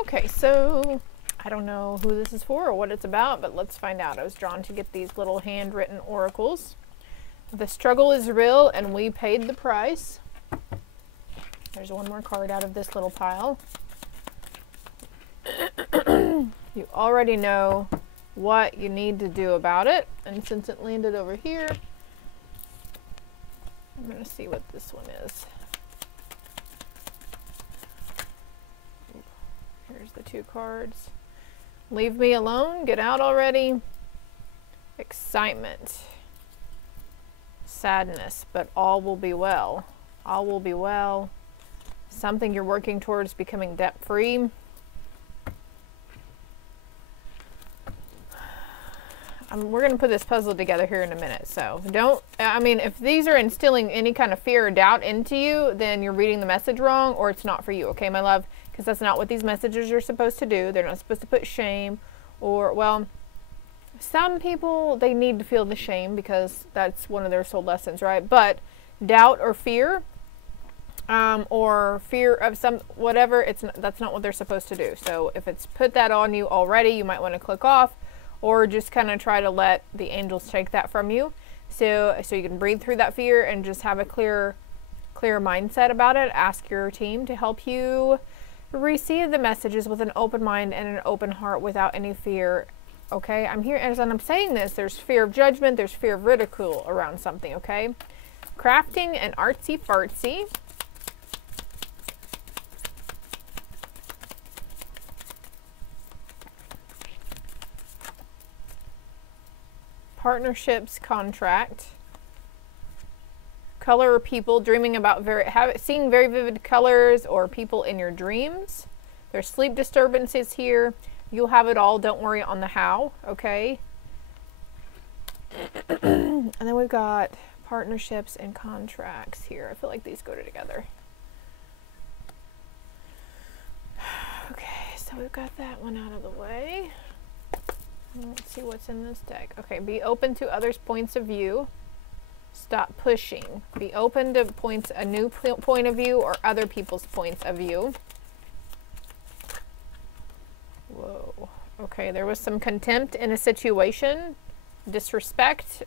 Okay, so I don't know who this is for or what it's about, but let's find out. I was drawn to get these little handwritten oracles. The struggle is real and we paid the price. There's one more card out of this little pile. You already know what you need to do about it. And since it landed over here, I'm going to see what this one is. Here's the two cards. Leave me alone. Get out already. Excitement. Sadness. But all will be well. All will be well. Something you're working towards becoming debt-free. We're going to put this puzzle together here in a minute. So don't, I mean, if these are instilling any kind of fear or doubt into you, then you're reading the message wrong or it's not for you. Okay, my love? Because that's not what these messages are supposed to do. They're not supposed to put shame or, well, some people, they need to feel the shame because that's one of their soul lessons, right? But doubt or fear of some, whatever, that's not what they're supposed to do. So if it's put that on you already, you might want to click off or just kind of try to let the angels take that from you. So you can breathe through that fear and just have a clear mindset about it. Ask your team to help you receive the messages with an open mind and an open heart without any fear. Okay, I'm here as I'm saying this, there's fear of judgment, there's fear of ridicule around something, okay? Crafting and artsy fartsy. Partnerships, contract. Color or people, dreaming about seeing very vivid colors or people in your dreams. There's sleep disturbances here. You'll have it all. Don't worry on the how, okay? And then we've got partnerships and contracts here. I feel like these go together. Okay, so we've got that one out of the way. Let's see what's in this deck. Okay, be open to others' points of view. Stop pushing. Be open to a new point of view or other people's points of view. Whoa. Okay, there was some contempt in a situation. Disrespect.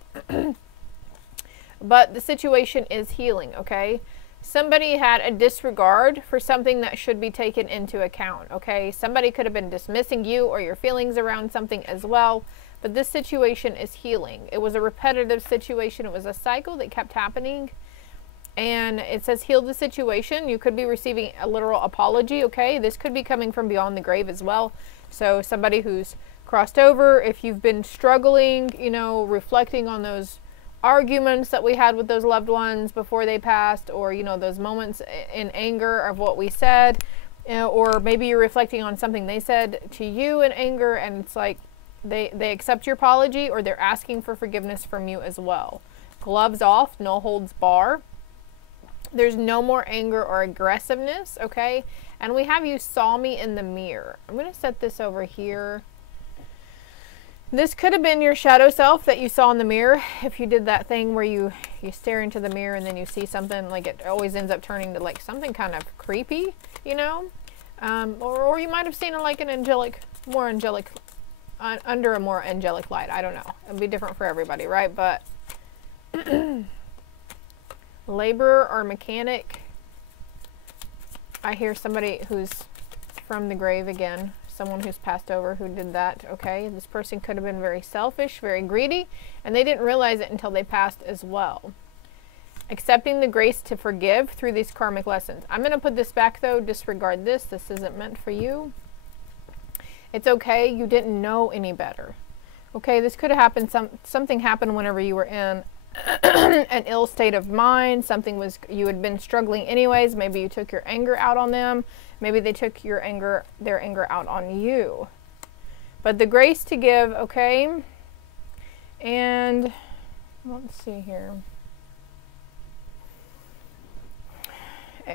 But the situation is healing, okay? Somebody had a disregard for something that should be taken into account, okay? Somebody could have been dismissing you or your feelings around something as well. But this situation is healing. It was a repetitive situation. It was a cycle that kept happening. And it says heal the situation. You could be receiving a literal apology, okay? This could be coming from beyond the grave as well. So somebody who's crossed over, if you've been struggling, you know, reflecting on those arguments that we had with those loved ones before they passed, or, you know, those moments in anger of what we said, you know, or maybe you're reflecting on something they said to you in anger and it's like, they accept your apology or they're asking for forgiveness from you as well. Gloves off, no holds bar. There's no more anger or aggressiveness, okay? And we have you saw me in the mirror. I'm going to set this over here. This could have been your shadow self that you saw in the mirror. If you did that thing where you stare into the mirror and then you see something, like it always ends up turning to like something kind of creepy, you know? Or you might have seen it like an angelic, more angelic, under a more angelic light. I don't know. It'll be different for everybody, right? But laborer or mechanic. I hear somebody who's from the grave again. Someone who's passed over who did that, okay? This person could have been very selfish, very greedy, and they didn't realize it until they passed as well. Accepting the grace to forgive through these karmic lessons. I'm going to put this back though. Disregard this. This isn't meant for you. It's okay. You didn't know any better. Okay, this could have happened. Something happened whenever you were in an ill state of mind. You had been struggling anyways. Maybe you took your anger out on them. Maybe they took their anger out on you. But the grace to give, okay? And let's see here.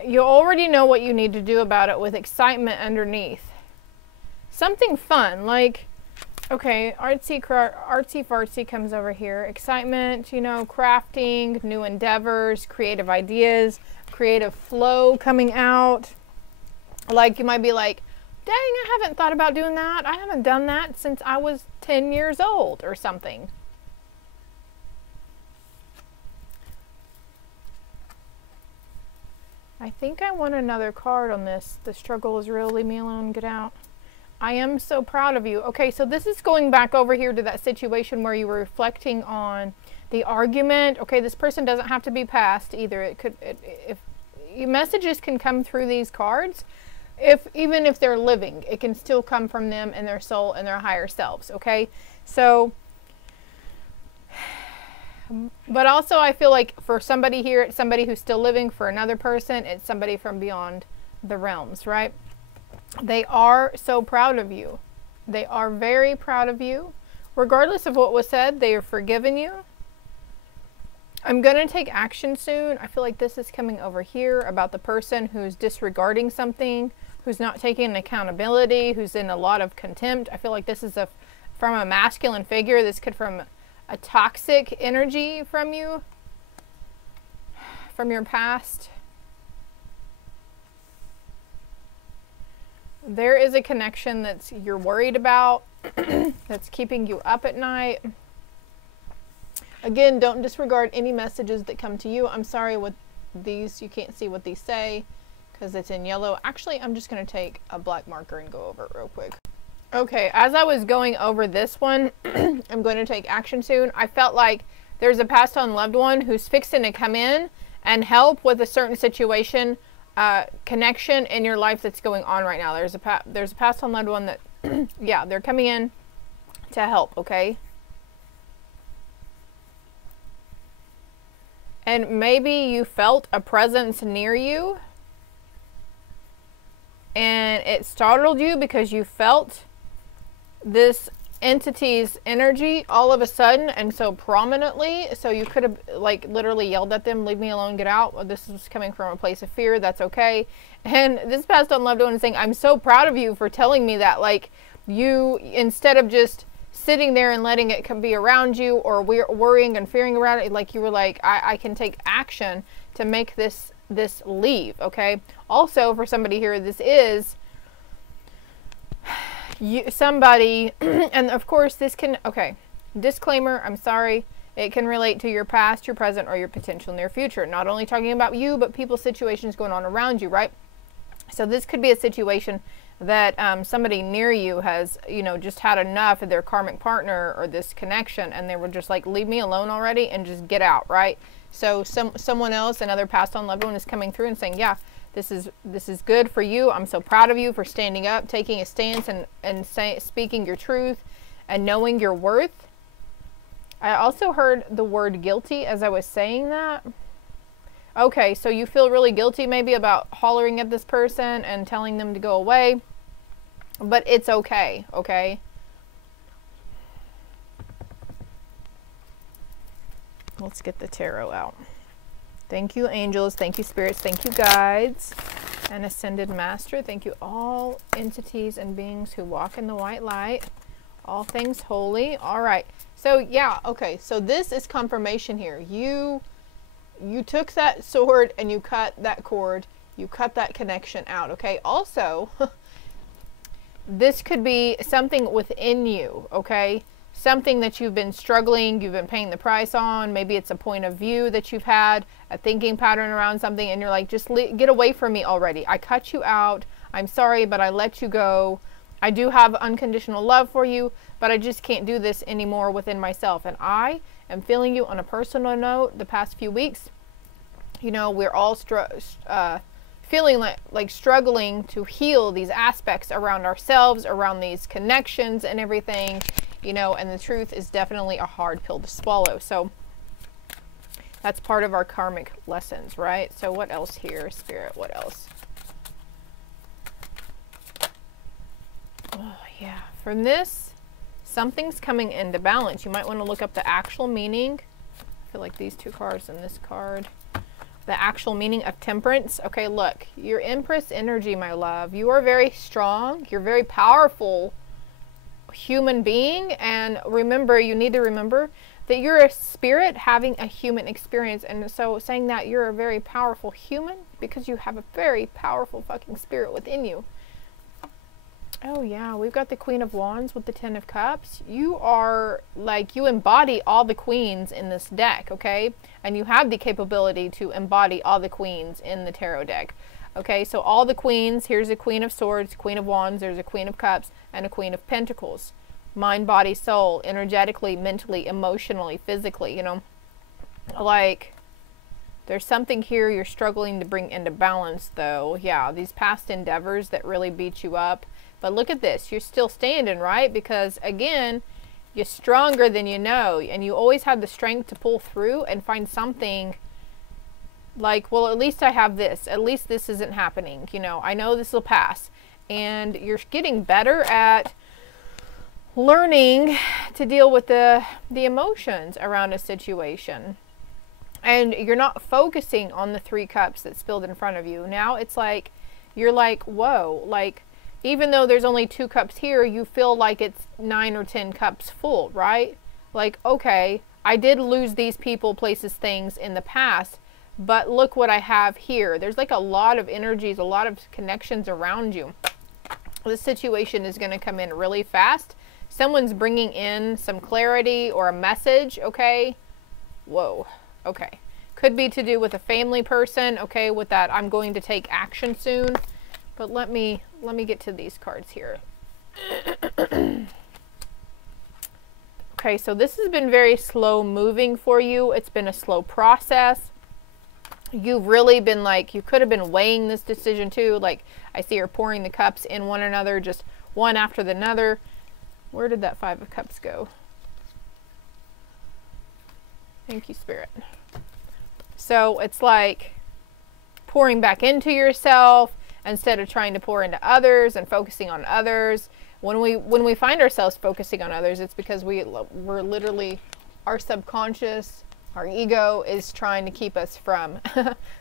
You already know what you need to do about it with excitement underneath. Something fun, like, okay, artsy fartsy comes over here. Excitement, you know, crafting, new endeavors, creative ideas, creative flow coming out. Like, you might be like Dang, I haven't thought about doing that. I haven't done that since I was 10 years old or something. I think I want another card on this. The struggle is real. Leave me alone. Get out. I am so proud of you. Okay, so this is going back over here to that situation where you were reflecting on the argument. Okay, this person doesn't have to be past either. It could, if messages can come through these cards, even if they're living, it can still come from them and their soul and their higher selves. Okay, so, but also I feel like for somebody here, it's somebody who's still living. For another person, it's somebody from beyond the realms, right? They are so proud of you. They are very proud of you. Regardless of what was said, they have forgiven you. I'm going to take action soon. I feel like this is coming over here about the person who's disregarding something, who's not taking accountability, who's in a lot of contempt. I feel like this is from a masculine figure. This could from a toxic energy from you, from your past. There is a connection that's you're worried about, that's keeping you up at night. Again, don't disregard any messages that come to you. I'm sorry with these, you can't see what these say because it's in yellow. Actually, I'm just going to take a black marker and go over it real quick. Okay, as I was going over this one, I'm going to take action soon. I felt like there's a passed on loved one who's fixing to come in and help with a certain situation, connection in your life that's going on right now. There's a passed on loved one that, yeah, they're coming in to help, okay? And maybe you felt a presence near you and it startled you because you felt this entity's energy all of a sudden and so prominently. So you could have like literally yelled at them, leave me alone, get out. Well, this is coming from a place of fear. That's okay. And this passed on loved one is saying, I'm so proud of you for telling me that. Like you, instead of just sitting there and letting it be around you or worrying and fearing around it, like you were like, I can take action to make this leave. Okay. Also for somebody here, this is somebody, and of course this can, okay, disclaimer, I'm sorry, it can relate to your past, your present, or your potential near future. Not only talking about you, but people's situations going on around you, right? So this could be a situation that somebody near you has, you know, just had enough of their karmic partner or this connection, and they were just like, leave me alone already and just get out, right? So someone else, another passed on loved one, is coming through and saying, yeah, this is good for you. I'm so proud of you for standing up, taking a stance, and speaking your truth and knowing your worth. I also heard the word guilty as I was saying that. Okay, so you feel really guilty maybe about hollering at this person and telling them to go away, but it's okay, okay? Let's get the tarot out. Thank you, angels. Thank you, spirits. Thank you, guides and ascended master. Thank you, all entities and beings who walk in the white light. All things holy. All right. So, yeah, okay. So this is confirmation here. You took that sword and you cut that cord. You cut that connection out, okay? Also, this could be something within you, okay? Something that you've been struggling, you've been paying the price on. Maybe it's a point of view that you've had, a thinking pattern around something, and you're like, just get away from me already. I cut you out. I'm sorry, but I let you go. I do have unconditional love for you, but I just can't do this anymore within myself. And I am feeling you on a personal note the past few weeks. You know, we're all feeling like struggling to heal these aspects around ourselves, around these connections and everything. You know, and the truth is definitely a hard pill to swallow. So that's part of our karmic lessons, right? So what else here, Spirit? What else? Oh, yeah. From this, something's coming into balance. You might want to look up the actual meaning. I feel like these two cards and this card. The actual meaning of temperance. Okay, look. Your Empress energy, my love. You are very strong. You're very powerful human being, and remember, you need to remember that you're a spirit having a human experience. And so saying that you're a very powerful human because you have a very powerful fucking spirit within you. Oh yeah, we've got the Queen of Wands with the Ten of Cups. You are like, you embody all the queens in this deck, okay? And you have the capability to embody all the queens in the tarot deck. Okay, so all the queens, here's a Queen of Swords, Queen of Wands, there's a Queen of Cups, and a Queen of Pentacles. Mind, body, soul, energetically, mentally, emotionally, physically, you know. Like, there's something here you're struggling to bring into balance, though. Yeah, these past endeavors that really beat you up. But look at this. You're still standing, right? Because, again, you're stronger than you know. And you always have the strength to pull through and find something like, well, at least I have this. At least this isn't happening. You know, I know this will pass. And you're getting better at learning to deal with the emotions around a situation. And you're not focusing on the 3 cups that spilled in front of you. Now it's like, you're like, whoa, like, even though there's only 2 cups here, you feel like it's 9 or 10 cups full, right? Like, okay, I did lose these people, places, things in the past, but look what I have here. There's like a lot of energies, a lot of connections around you. This situation is going to come in really fast. Someone's bringing in some clarity or a message, okay? Whoa, okay. Could be to do with a family person, okay, with that I'm going to take action soon. But let me get to these cards here. Okay, so this has been very slow moving for you. It's been a slow process. You've really been like, you could have been weighing this decision too. Like, I see you're pouring the cups in one another, just one after the another. Where did that 5 of Cups go? Thank you, Spirit. So it's like pouring back into yourself instead of trying to pour into others and focusing on others. When we find ourselves focusing on others, it's because we're literally, our subconscious, our ego is trying to keep us from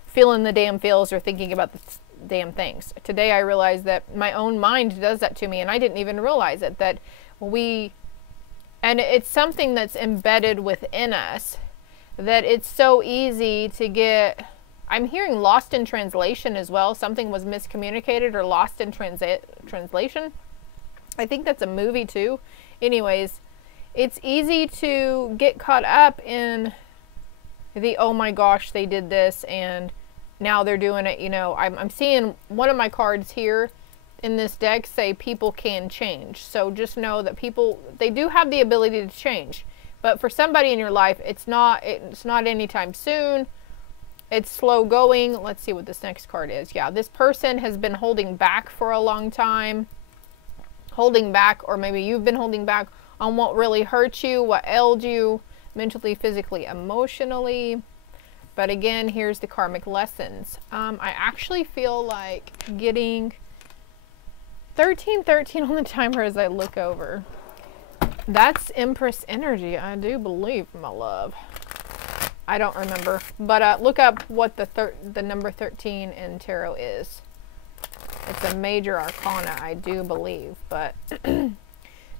feeling the damn feels or thinking about the damn things. Today I realized that my own mind does that to me, and I didn't even realize it, that and it's something that's embedded within us, that it's so easy to get, I'm hearing lost in translation as well. Something was miscommunicated or lost in translation. I think that's a movie too. Anyways, it's easy to get caught up in the, oh my gosh, they did this and now they're doing it. You know, I'm seeing one of my cards here in this deck say people can change. So just know that people, they do have the ability to change. But for somebody in your life, it's not anytime soon. It's slow going. Let's see what this next card is. Yeah, this person has been holding back for a long time. Holding back, or maybe you've been holding back on what really hurt you, what ailed you, mentally, physically, emotionally. But again, here's the karmic lessons. I actually feel like getting 1313 on the timer as I look over. That's Empress energy, I do believe, my love. I don't remember, but look up what the number 13 in tarot is. It's a major arcana, I do believe, but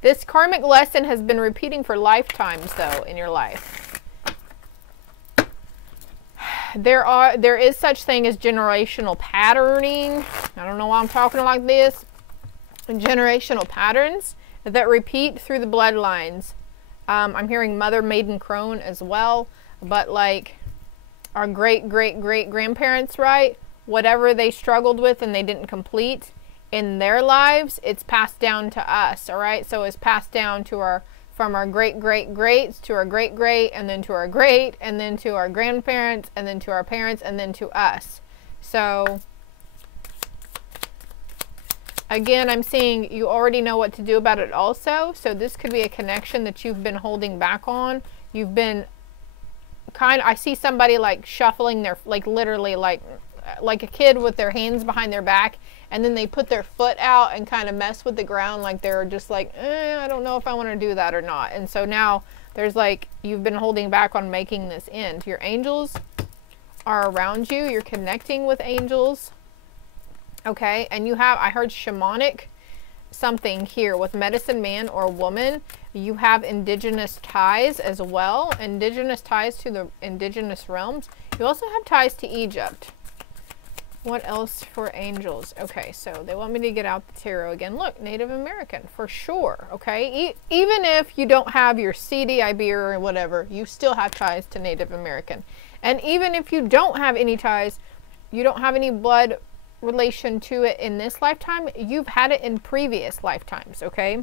this karmic lesson has been repeating for lifetimes, though, in your life. There is such thing as generational patterning. I don't know why I'm talking like this. Generational patterns that repeat through the bloodlines. I'm hearing mother, maiden, crone as well. But like our great grandparents, right? Whatever they struggled with and they didn't complete in their lives, it's passed down to us, all right? So it's passed down to from our greats to our great, and then to our great, and then to our grandparents, and then to our parents, and then to us. So again, I'm seeing you already know what to do about it also. So this could be a connection that you've been holding back on. You've been I see somebody like shuffling their, like literally like a kid with their hands behind their back, and then they put their foot out and kind of mess with the ground, like they're just like, I don't know if I want to do that or not. And so now there's like, you've been holding back on making this end. Your angels are around you. You're connecting with angels. Okay, and you have, I heard shamanic something here with medicine man or woman. You have indigenous ties as well. Indigenous ties to the indigenous realms. You also have ties to Egypt. What else for angels? Okay, so they want me to get out the tarot again. Look, Native American, for sure, okay? Even if you don't have your CDIB or whatever, you still have ties to Native American. And even if you don't have any ties, you don't have any blood relation to it in this lifetime, you've had it in previous lifetimes, okay?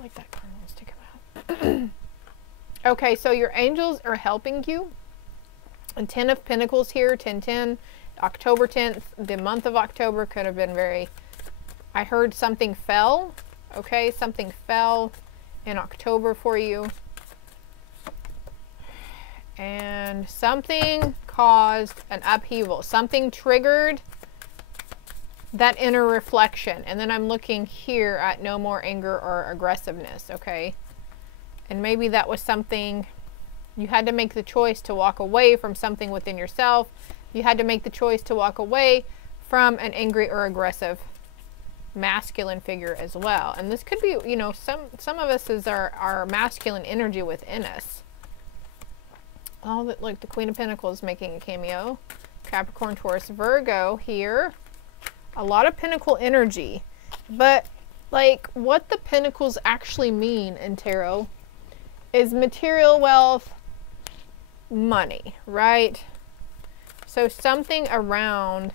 Like that card wants to come out. Okay, so your angels are helping you. And 10 of Pentacles here, 10-10, October 10th, the month of October could have been very, I heard something fell, okay, something fell in October for you. And something caused an upheaval, something triggered that inner reflection. And then I'm looking here at no more anger or aggressiveness, okay? And maybe that was something, you had to make the choice to walk away from something within yourself. You had to make the choice to walk away from an angry or aggressive masculine figure as well. And this could be, you know, some of us is our masculine energy within us. Oh, look, the Queen of Pentacles making a cameo. Capricorn, Taurus, Virgo here. A lot of pentacle energy, but like what the pentacles actually mean in tarot is material wealth, money, right? So something around,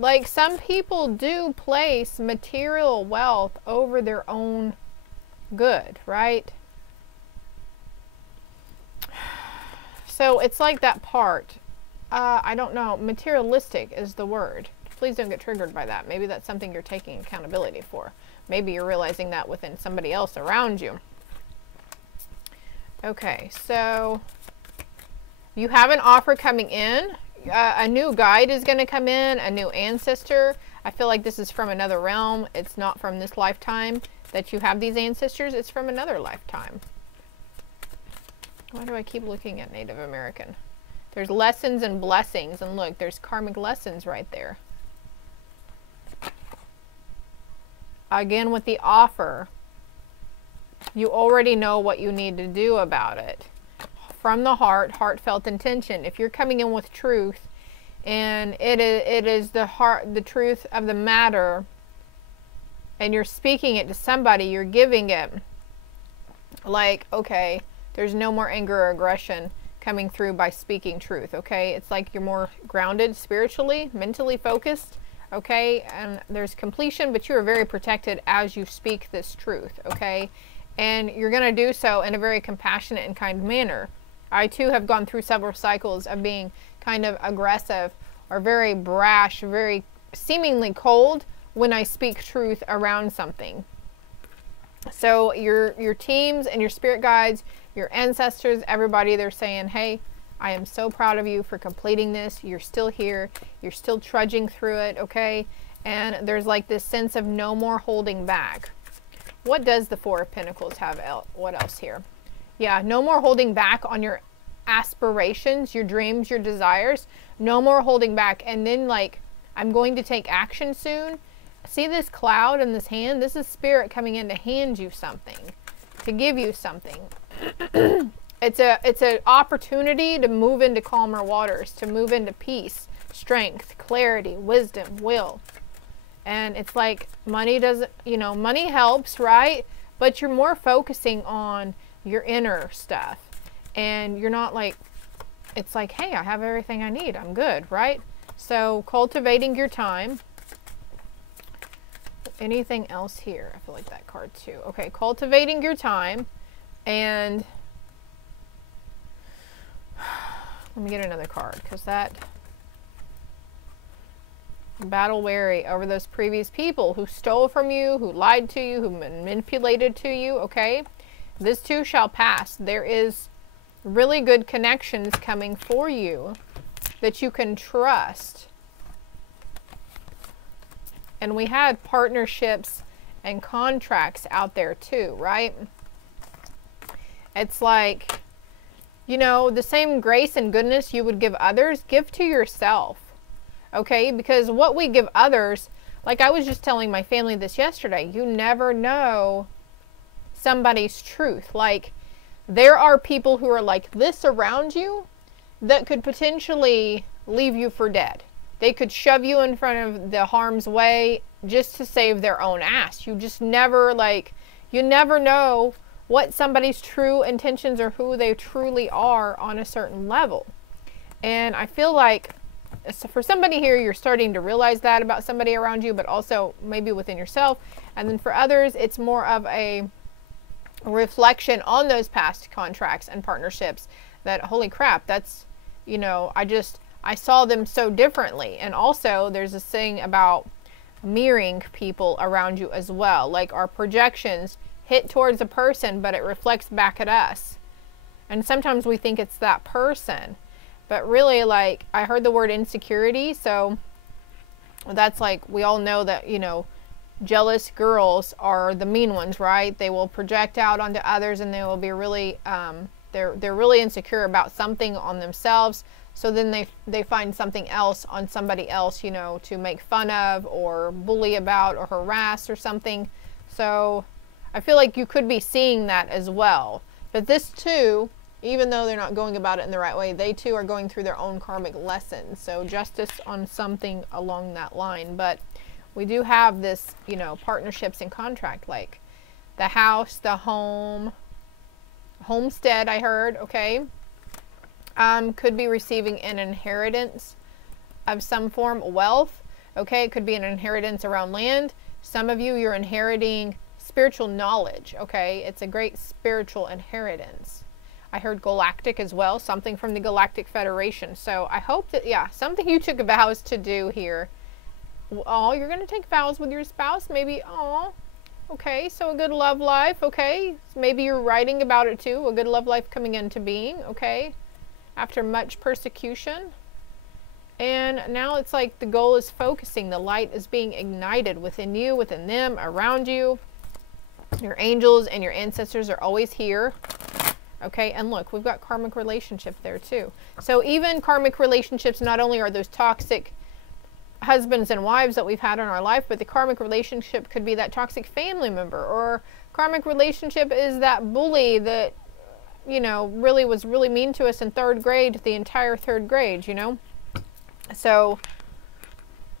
like some people do place material wealth over their own good, right? So it's like that part. I don't know. Materialistic is the word. Please don't get triggered by that. Maybe that's something you're taking accountability for. Maybe you're realizing that within somebody else around you. Okay, so you have an offer coming in. A new guide is going to come in, a new ancestor. I feel like this is from another realm. It's not from this lifetime that you have these ancestors. It's from another lifetime. Why do I keep looking at Native American? There's lessons and blessings, and look, there's karmic lessons right there. Again, with the offer, you already know what you need to do about it. From the heart, heartfelt intention. If you're coming in with truth, and it is the truth of the matter, and you're speaking it to somebody, you're giving it, like, okay, there's no more anger or aggression coming through by speaking truth, okay? It's like you're more grounded spiritually, mentally focused, okay? And there's completion, but you are very protected as you speak this truth, okay? And you're going to do so in a very compassionate and kind manner. I too have gone through several cycles of being kind of aggressive or very brash, very seemingly cold when I speak truth around something. So your teams and your spirit guides, your ancestors, everybody, they're saying, hey, I am so proud of you for completing this. You're still here. You're still trudging through it, okay? And there's like this sense of no more holding back. What does the Four of Pentacles have? What else here? Yeah, no more holding back on your aspirations, your dreams, your desires. No more holding back. And then like, I'm going to take action soon. See this cloud in this hand? This is spirit coming in to hand you something, to give you something. It's an opportunity to move into calmer waters, to move into peace, strength, clarity, wisdom, will. And it's like money doesn't, you know, money helps, right? But you're more focusing on your inner stuff. And you're not like, it's like, hey, I have everything I need. I'm good, right? So cultivating your time. Anything else here? I feel like that card too. Okay, cultivating your time. And let me get another card, because that battle wary over those previous people who stole from you, who lied to you, who manipulated to you, okay? This too shall pass. There is really good connections coming for you that you can trust. And we had partnerships and contracts out there too, right? It's like, you know, the same grace and goodness you would give others, give to yourself. Okay? Because what we give others, Like I was just telling my family this yesterday, you never know somebody's truth. Like there are people who are like this around you that could potentially leave you for dead. They could shove you in front of the harm's way just to save their own ass. You just never you never know what somebody's true intentions or who they truly are on a certain level. And I feel like for somebody here, you're starting to realize that about somebody around you, but also maybe within yourself. And then for others, it's more of a reflection on those past contracts and partnerships that, holy crap, that's, you know, I saw them so differently. And also there's this thing about mirroring people around you as well. Like our projections hit towards a person, but it reflects back at us. And sometimes we think it's that person. But really, like, I heard the word insecurity, so that's like, we all know that, you know, jealous girls are the mean ones, right? They will project out onto others, and they will be really, they're really insecure about something on themselves. So then they find something else on somebody else, you know, to make fun of or bully about or harass or something. So I feel like you could be seeing that as well. But this too, even though they're not going about it in the right way, they too are going through their own karmic lessons. So justice on something along that line. But we do have this, you know, partnerships and contract, like the house, the home, homestead, I heard, okay. Could be receiving an inheritance of some form, wealth, okay. It could be an inheritance around land. Some of you, you're inheriting spiritual knowledge, okay. It's a great spiritual inheritance. I heard galactic as well, something from the Galactic Federation. So I hope that, yeah, something you took vows to do here. Oh, you're going to take vows with your spouse? Maybe, oh, okay, so a good love life, okay. Maybe you're writing about it too, a good love life coming into being, okay, after much persecution. And now it's like the goal is focusing. The light is being ignited within you, within them, around you. Your angels and your ancestors are always here. Okay, and look, we've got karmic relationship there too. So even karmic relationships, not only are those toxic husbands and wives that we've had in our life, but the karmic relationship could be that toxic family member, or karmic relationship is that bully that, you know, really was really mean to us in 3rd grade, the entire 3rd grade, you know. So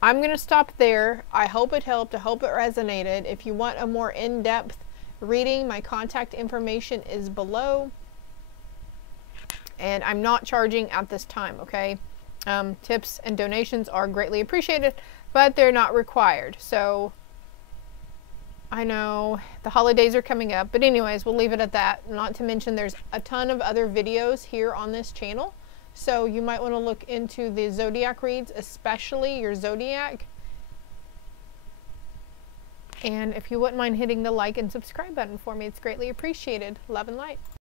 I'm going to stop there. I hope it helped. I hope it resonated. If you want a more in-depth reading, my contact information is below. And I'm not charging at this time, okay? Tips and donations are greatly appreciated, but they're not required. So I know the holidays are coming up, but anyways, we'll leave it at that. Not to mention there's a ton of other videos here on this channel. So you might want to look into the zodiac reads, especially your zodiac. And if you wouldn't mind hitting the like and subscribe button for me, it's greatly appreciated. Love and light.